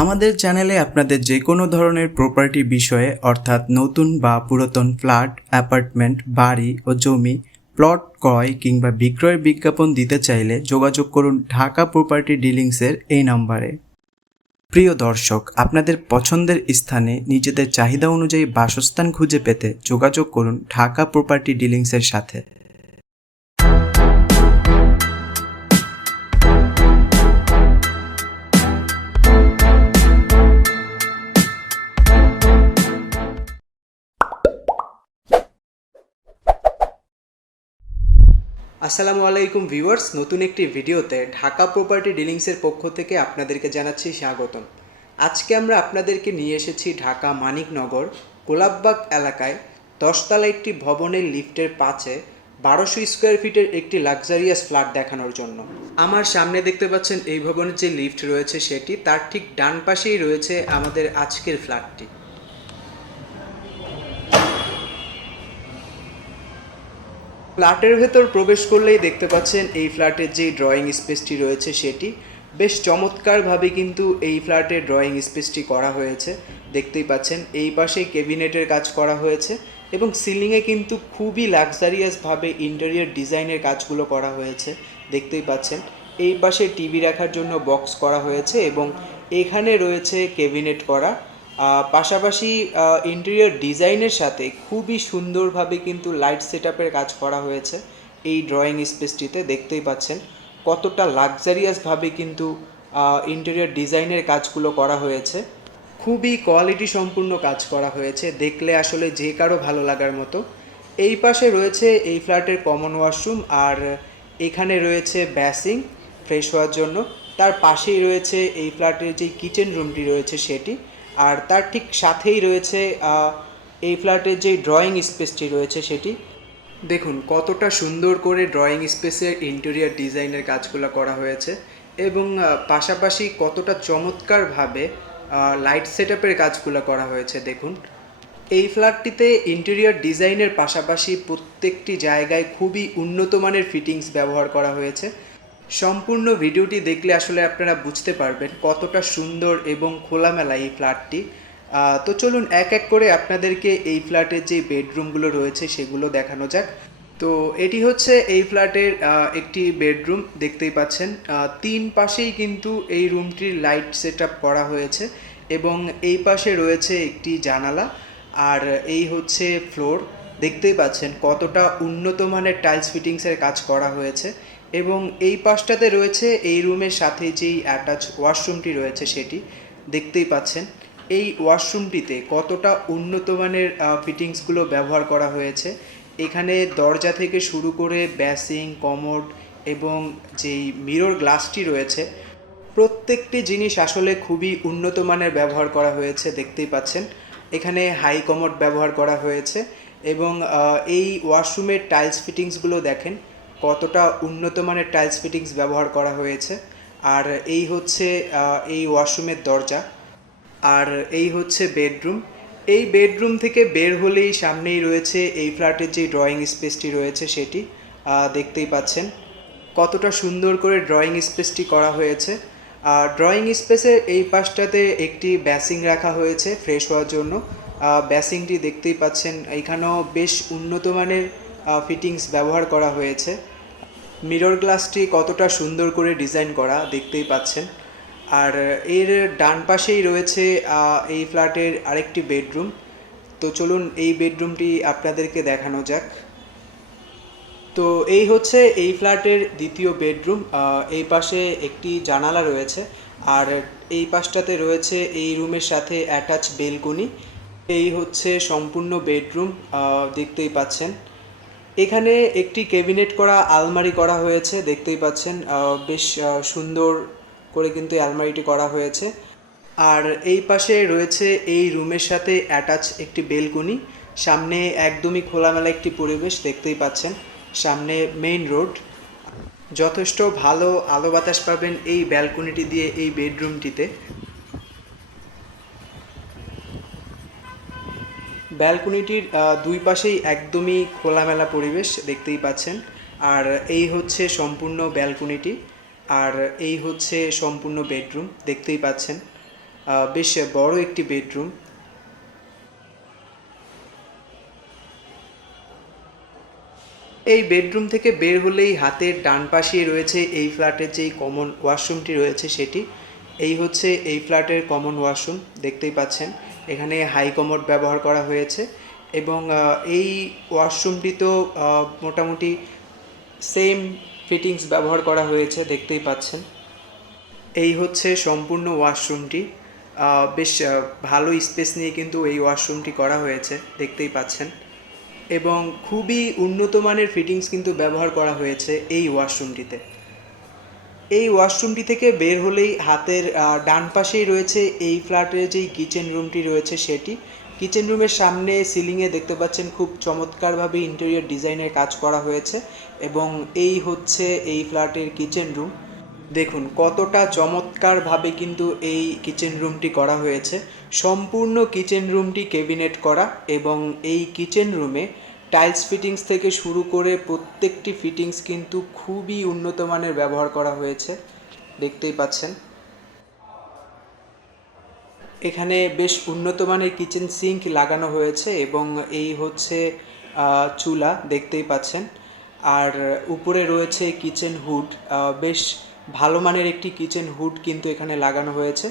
আমাদের চ্যানেলে আপনাদের যে কোনো ধরনের প্রপার্টি বিষয়ে অর্থাৎ নতুন বা পুরাতন ফ্ল্যাট, অ্যাপার্টমেন্ট, বাড়ি ও জমি, প্লট ক্রয় কিংবা বিক্রয়ের বিজ্ঞাপন দিতে চাইলে যোগাযোগ করুন ঢাকা প্রপার্টি ডিলিংসের এই নম্বরে। প্রিয় দর্শক, আপনাদের পছন্দের স্থানে নিজেদের চাহিদা অনুযায়ী বাসস্থান খুঁজে পেতে যোগাযোগ করুন ঢাকা প্রপার্টি ডিলিংসের সাথে। আসসালামু আলাইকুম ভিউয়ার্স, নতুন একটি ভিডিওতে ঢাকা প্রপার্টি ডিলিংসের পক্ষ থেকে আপনাদেরকে জানাচ্ছি স্বাগতম। আজকে আমরা আপনাদেরকে নিয়ে এসেছি ঢাকা মানিকনগর গোলাপবাগ এলাকায় 10তলা একটি ভবনের লিফটের পাশে 1200 স্কোয়ার ফিটের একটি লাক্সারিয়াস ফ্ল্যাট দেখানোর জন্য। আমার সামনে দেখতে পাচ্ছেন এই ভবনের যে লিফট রয়েছে সেটি, তার ঠিক ডান পাশেই রয়েছে আমাদের আজকের ফ্ল্যাটটি। ফ্ল্যাটের ভেতর প্রবেশ করলেই দেখতে পাচ্ছেন এই ফ্ল্যাটের যে ড্রয়িং স্পেসটি রয়েছে সেটি বেশ চমৎকারভাবে কিন্তু এই ফ্ল্যাটের ড্রয়িং স্পেসটি করা হয়েছে। দেখতেই পাচ্ছেন এই পাশে ক্যাবিনেটের কাজ করা হয়েছে এবং সিলিংয়ে কিন্তু খুবই লাক্সারিয়াসভাবে ইন্টেরিয়র ডিজাইনের কাজগুলো করা হয়েছে। দেখতেই পাচ্ছেন এই পাশে টিভি রাখার জন্য বক্স করা হয়েছে এবং এখানে রয়েছে ক্যাবিনেট করা। পাশাপাশি ইন্টেরিয়র ডিজাইনের সাথে খুবই সুন্দরভাবে কিন্তু লাইট সেটআপের কাজ করা হয়েছে এই ড্রয়িং স্পেসটিতে। দেখতেই পাচ্ছেন কতটা লাক্সারিয়াসভাবে কিন্তু ইন্টেরিয়র ডিজাইনের কাজগুলো করা হয়েছে। খুবই কোয়ালিটি সম্পূর্ণ কাজ করা হয়েছে, দেখলে আসলে যে কারো ভালো লাগার মতো। এই পাশে রয়েছে এই ফ্ল্যাটের কমন ওয়াশরুম, আর এখানে রয়েছে বেসিন ফ্রেশ হওয়ার জন্য। তার পাশেই রয়েছে এই ফ্ল্যাটের যে কিচেন রুমটি রয়েছে সেটি, আর তার ঠিক সাথেই রয়েছে এই ফ্ল্যাটের যে ড্রয়িং স্পেসটি রয়েছে সেটি। দেখুন কতটা সুন্দর করে ড্রয়িং স্পেসের ইন্টেরিয়র ডিজাইনের কাজগুলো করা হয়েছে এবং পাশাপাশি কতটা চমৎকারভাবে লাইট সেটআপের কাজগুলো করা হয়েছে। দেখুন এই ফ্ল্যাটটিতে ইন্টেরিয়র ডিজাইনের পাশাপাশি প্রত্যেকটি জায়গায় খুবই উন্নত মানের ফিটিংস ব্যবহার করা হয়েছে। সম্পূর্ণ ভিডিওটি দেখলে আসলে আপনারা বুঝতে পারবেন কতটা সুন্দর এবং খোলামেলা এই ফ্ল্যাটটি। তো চলুন এক এক করে আপনাদেরকে এই ফ্ল্যাটের যে বেডরুমগুলো রয়েছে সেগুলো দেখানো যাক। তো এটি হচ্ছে এই ফ্ল্যাটের একটি বেডরুম। দেখতেই পাচ্ছেন 3 পাশেই কিন্তু এই রুমটির লাইট সেটআপ করা হয়েছে এবং এই পাশে রয়েছে একটি জানালা, আর এই হচ্ছে ফ্লোর। দেখতেই পাচ্ছেন কতটা উন্নত মানের টাইলস ফিটিংসের কাজ করা হয়েছে এবং এই পাশটাতে রয়েছে এই রুমের সাথে যেই অ্যাটাচ ওয়াশরুমটি রয়েছে সেটি। দেখতেই পাচ্ছেন এই ওয়াশরুমটিতে কতটা উন্নত মানের ফিটিংসগুলো ব্যবহার করা হয়েছে। এখানে দরজা থেকে শুরু করে বেসিন, কমোড এবং যেই মিরর গ্লাসটি রয়েছে প্রত্যেকটি জিনিস আসলে খুবই উন্নত মানের ব্যবহার করা হয়েছে। দেখতেই পাচ্ছেন এখানে হাই কমোড ব্যবহার করা হয়েছে এবং এই ওয়াশরুমের টাইলস ফিটিংসগুলো দেখেন কতটা উন্নত মানের টাইলস ফিটিংস ব্যবহার করা হয়েছে। আর এই হচ্ছে এই ওয়াশরুমের দরজা, আর এই হচ্ছে বেডরুম। এই বেডরুম থেকে বের হলেই সামনেই রয়েছে এই ফ্ল্যাটের যে ড্রয়িং স্পেসটি রয়েছে সেটি। দেখতেই পাচ্ছেন কতটা সুন্দর করে ড্রয়িং স্পেসটি করা হয়েছে। ড্রয়িং স্পেসের এই পাশটাতে একটি বেসিন রাখা হয়েছে ফ্রেশ হওয়ার জন্য। বেসিনটি দেখতেই পাচ্ছেন এখানেও বেশ উন্নত মানের ফিটিংস ব্যবহার করা হয়েছে। মিরর গ্লাসটি কতটা সুন্দর করে ডিজাইন করা দেখতেই পাচ্ছেন। আর এর ডান পাশেই রয়েছে এই ফ্ল্যাটের আরেকটি বেডরুম। তো চলুন এই বেডরুমটি আপনাদেরকে দেখানো যাক। তো এই হচ্ছে এই ফ্ল্যাটের দ্বিতীয় বেডরুম। এই পাশে একটি জানালা রয়েছে আর এই পাশটাতে রয়েছে এই রুমের সাথে অ্যাটাচ বেলকনি। এই হচ্ছে সম্পূর্ণ বেডরুম, দেখতেই পাচ্ছেন। এখানে একটি ক্যাবিনেট করা আলমারি করা হয়েছে, দেখতেই পাচ্ছেন বেশ সুন্দর করে কিন্তু আলমারিটি করা হয়েছে। আর এই পাশে রয়েছে এই রুমের সাথে অ্যাটাচ একটি বেলকনি। সামনে একদমই খোলামেলা একটি পরিবেশ, দেখতেই পাচ্ছেন। সামনে মেইন রোড, যথেষ্ট ভালো আলো বাতাস পাবেন এই ব্যালকনিটি দিয়ে এই বেডরুমটিতে। ব্যালকনিটির দুই পাশেই একদমই খোলামেলা পরিবেশ, দেখতেই পাচ্ছেন। আর এই হচ্ছে সম্পূর্ণ ব্যালকনিটি, আর এই হচ্ছে সম্পূর্ণ বেডরুম, দেখতেই পাচ্ছেন। বেশ বড় একটি বেডরুম। এই বেডরুম থেকে বের হলেই হাতের ডান পাশেই রয়েছে এই ফ্ল্যাটের যেই কমন ওয়াশরুমটি রয়েছে সেটি। এই হচ্ছে এই ফ্ল্যাটের কমন ওয়াশরুম, দেখতেই পাচ্ছেন এখানে হাই কমোড ব্যবহার করা হয়েছে এবং এই ওয়াশরুমটিতেও মোটামুটি সেম ফিটিংস ব্যবহার করা হয়েছে, দেখতেই পাচ্ছেন। এই হচ্ছে সম্পূর্ণ ওয়াশরুমটি, বেশ ভালো স্পেস নিয়ে কিন্তু এই ওয়াশরুমটি করা হয়েছে, দেখতেই পাচ্ছেন। এবং খুবই উন্নত মানের ফিটিংস কিন্তু ব্যবহার করা হয়েছে এই ওয়াশরুমটিতে। এই ওয়াশরুমটি থেকে বের হলেই হাতের ডান পাশেই রয়েছে এই ফ্ল্যাটের যেই কিচেন রুমটি রয়েছে সেটি। কিচেন রুমের সামনে সিলিংয়ে দেখতে পাচ্ছেন খুব চমৎকারভাবে ইন্টেরিয়র ডিজাইনের কাজ করা হয়েছে এবং এই হচ্ছে এই ফ্ল্যাটের কিচেন রুম। দেখুন কতটা চমৎকারভাবে কিন্তু এই কিচেন রুমটি করা হয়েছে। সম্পূর্ণ কিচেন রুমটি ক্যাবিনেট করা এবং এই কিচেন রুমে টাইলস ফিটিংস থেকে শুরু করে প্রত্যেকটি ফিটিংস কিন্তু খুবই উন্নত মানের ব্যবহার করা হয়েছে, দেখতেই পাচ্ছেন। এখানে বেশ উন্নত মানের কিচেন সিঙ্ক লাগানো হয়েছে এবং এই হচ্ছে চুলা, দেখতেই পাচ্ছেন। আর উপরে রয়েছে কিচেন হুড, বেশ ভালো মানের একটি কিচেন হুড কিন্তু এখানে লাগানো হয়েছে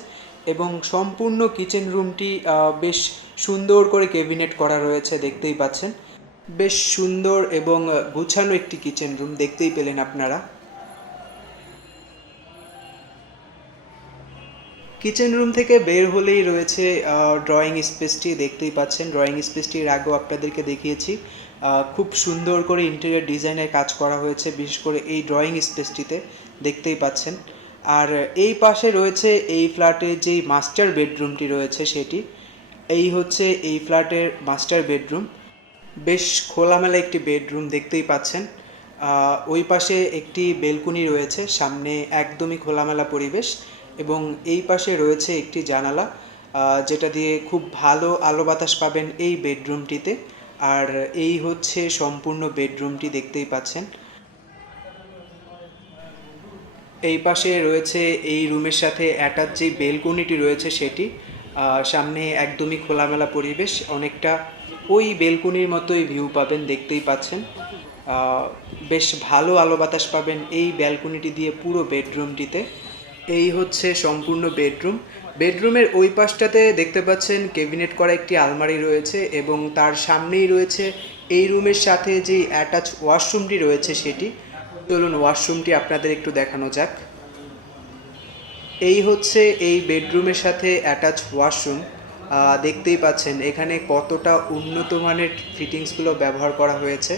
এবং সম্পূর্ণ কিচেন রুমটি বেশ সুন্দর করে ক্যাবিনেট করা রয়েছে, দেখতেই পাচ্ছেন। বেশ সুন্দর এবং গুছানো একটি কিচেন রুম, দেখতেই পেলেন আপনারা। কিচেন রুম থেকে বের হলেই রয়েছে ড্রয়িং স্পেসটি, দেখতেই পাচ্ছেন। ড্রয়িং স্পেসটির আগেও আপনাদেরকে দেখিয়েছি, খুব সুন্দর করে ইন্টেরিয়র ডিজাইনের কাজ করা হয়েছে, বিশেষ করে এই ড্রয়িং স্পেসটিতে, দেখতেই পাচ্ছেন। আর এই পাশে রয়েছে এই ফ্ল্যাটের যেই মাস্টার বেডরুমটি রয়েছে সেটি। এই হচ্ছে এই ফ্ল্যাটের মাস্টার বেডরুম, বেশ খোলামেলা একটি বেডরুম, দেখতেই পাচ্ছেন। ওই পাশে একটি বেলকনি রয়েছে, সামনে একদমই খোলামেলা পরিবেশ এবং এই পাশে রয়েছে একটি জানালা, যেটা দিয়ে খুব ভালো আলো বাতাস পাবেন এই বেডরুমটিতে। আর এই হচ্ছে সম্পূর্ণ বেডরুমটি, দেখতেই পাচ্ছেন। এই পাশে রয়েছে এই রুমের সাথে অ্যাটাচ যে বেলকনিটি রয়েছে সেটি, সামনে একদমই খোলামেলা পরিবেশ, অনেকটা ওই বেলকনির মতোই ভিউ পাবেন, দেখতেই পাচ্ছেন। বেশ ভালো আলো বাতাস পাবেন এই ব্যালকনিটি দিয়ে পুরো বেডরুমটিতে। এই হচ্ছে সম্পূর্ণ বেডরুম। বেডরুমের ওই পাশটাতে দেখতে পাচ্ছেন ক্যাবিনেট করা একটি আলমারি রয়েছে এবং তার সামনেই রয়েছে এই রুমের সাথে যে অ্যাটাচ ওয়াশরুমটি রয়েছে সেটি। চলুন ওয়াশরুমটি আপনাদের একটু দেখানো যাক। এই হচ্ছে এই বেডরুমের সাথে অ্যাটাচ ওয়াশরুম, দেখতেই পাচ্ছেন এখানে কতটা উন্নত মানের ফিটিংসগুলো ব্যবহার করা হয়েছে।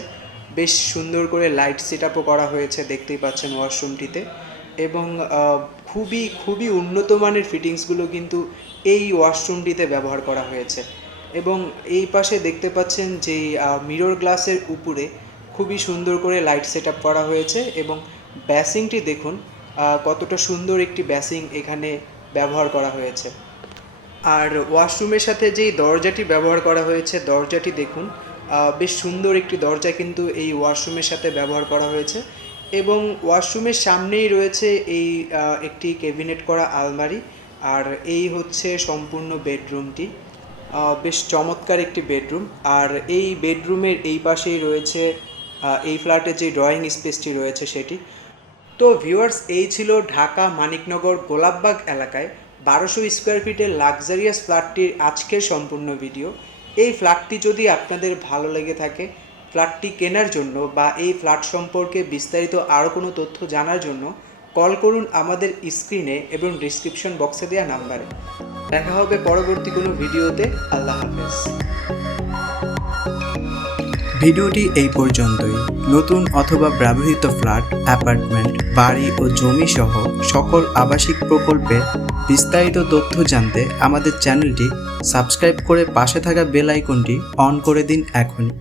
বেশ সুন্দর করে লাইট সেট আপও করা হয়েছে, দেখতেই পাচ্ছেন ওয়াশরুমটিতে। এবং খুবই খুবই উন্নত মানের ফিটিংসগুলো কিন্তু এই ওয়াশরুমটিতে ব্যবহার করা হয়েছে। এবং এই পাশে দেখতে পাচ্ছেন যে মিরর গ্লাসের উপরে খুবই সুন্দর করে লাইট সেট আপ করা হয়েছে এবং বেসিংটি দেখুন কতটা সুন্দর একটি বেসিং এখানে ব্যবহার করা হয়েছে। আর ওয়াশরুমের সাথে যেই দরজাটি ব্যবহার করা হয়েছে, দরজাটি দেখুন বেশ সুন্দর একটি দরজা কিন্তু এই ওয়াশরুমের সাথে ব্যবহার করা হয়েছে। এবং ওয়াশরুমের সামনেই রয়েছে এই একটি ক্যাবিনেট করা আলমারি। আর এই হচ্ছে সম্পূর্ণ বেডরুমটি, বেশ চমৎকার একটি বেডরুম। আর এই বেডরুমের এই পাশেই রয়েছে এই ফ্ল্যাটের যে ড্রয়িং স্পেসটি রয়েছে সেটি। তো ভিউয়ার্স, এই ছিল ঢাকা মানিকনগর গোলাপবাগ এলাকায় 1200 স্কোয়ার ফিটের লাক্সারিয়াস ফ্ল্যাটটির আজকের সম্পূর্ণ ভিডিও। এই ফ্ল্যাটটি যদি আপনাদের ভালো লেগে থাকে, ফ্ল্যাটটি কেনার জন্য বা এই ফ্ল্যাট সম্পর্কে বিস্তারিত আরও কোনো তথ্য জানার জন্য কল করুন আমাদের স্ক্রিনে এবং ডিসক্রিপশন বক্সে দেওয়া নাম্বারে। দেখা হবে পরবর্তী কোনো ভিডিওতে। আল্লাহ হাফেজ। ভিডিওটি এই পর্যন্তই। নতুন অথবা ব্যবহৃত ফ্ল্যাট, অ্যাপার্টমেন্ট, বাড়ি ও জমি সহ সকল আবাসিক প্রকল্পের বিস্তারিত তথ্য জানতে আমাদের চ্যানেলটি সাবস্ক্রাইব করে পাশে থাকা বেল আইকনটি অন করে দিন এখনই।